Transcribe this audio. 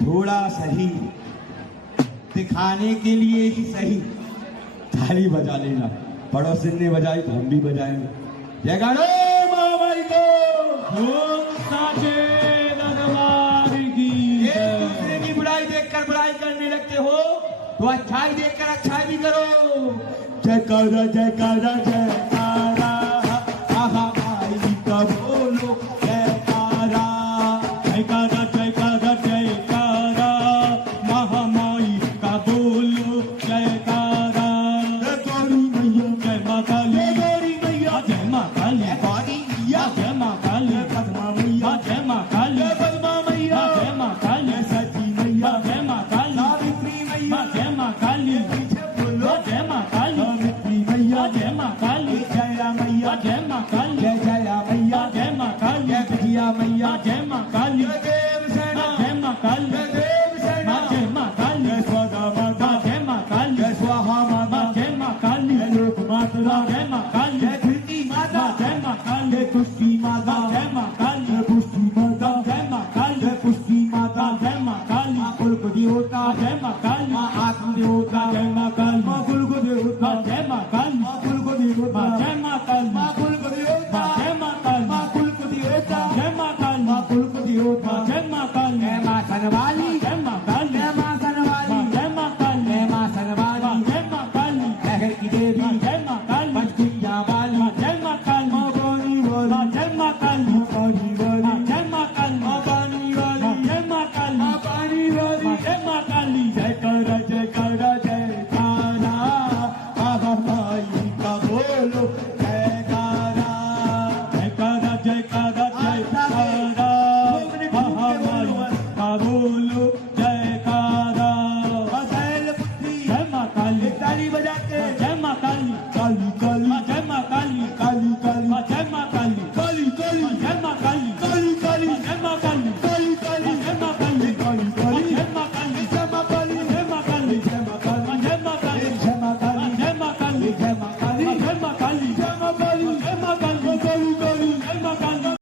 थोड़ा सही दिखाने के लिए ही सही ताली बजा लेना। पड़ोसिन ने बजाई तो हम भी बजाएंगे। जयकारो महामाई को साचे दरबार की। एक दूसरे की बुराई देखकर बुराई करने लगते हो तो अच्छाई देखकर अच्छाई भी करो। जयकारा जयकारा जयकारा महामाई का बोलो जयकारा। जयकारा जयकारा जयकारा महामाई का बोलो जयकारा। जय गौरी मैया जय माँ काली। जय गौरी मैया जय माँ काली। जय गौरी मैया जय माँ काली। जय पद्मा मैया जय माँ काली। जय पद्मा मैया जय माँ काली। जय सची मैया जय माँ काली। सावित्री मैया जय माँ काली। पीछे बोलो जय माँ काली। सावित्री मैया जय माँ काली। जया मैया जय माँ काली। जय जया मैया जय माँ काली। जय विजया मैया जय माँ काली। जय देव सेना जय माँ काली। जय देव सेना जय माँ काली। जय स्वाहा माता जय माँ काली। जय स्वाहा माता जय माँ काली। जय लोक माता जय माँ काली। जय धरती माता जय माँ काली। जय पुष्टि माता जय माँ काली। जय पुष्टि माता जय माँ काली। जय पुष्टि माता जय माँ काली। माँ कुल को देवता जय माँ काली। माँ आत्म देवता जय माँ काली। माँ कुल को देवता जय माँ काली। माँ कुल को देवता जय माँ काली। माँ कुल को देवता जय माँ काली। माँ कुल को देवता जय माँ काली। माँ कुल को देवता जय माँ काली। जय माँ सनवाली जय माँ काली। जय माँ सनवाली जय माँ काली। जय माँ सनवाली जय माँ काली। लहर की देवी जय माँ काली। पंचकुंजा वाली जय माँ काली। माँ पानी वाली जय माँ काली। माँ पानी वाली जय माँ काली। माँ पानी वाली जय माँ काली। माँ पानी वाली जय माँ काली। जयकारा जयकारा जयकारा महामाई का बोलो जयकारा। जयकारा जयकारा जयकारा महामाई का बोलो जयकारा। असेल पुत्री जय माँ काली। ताली बजा के जय माँ काली। काली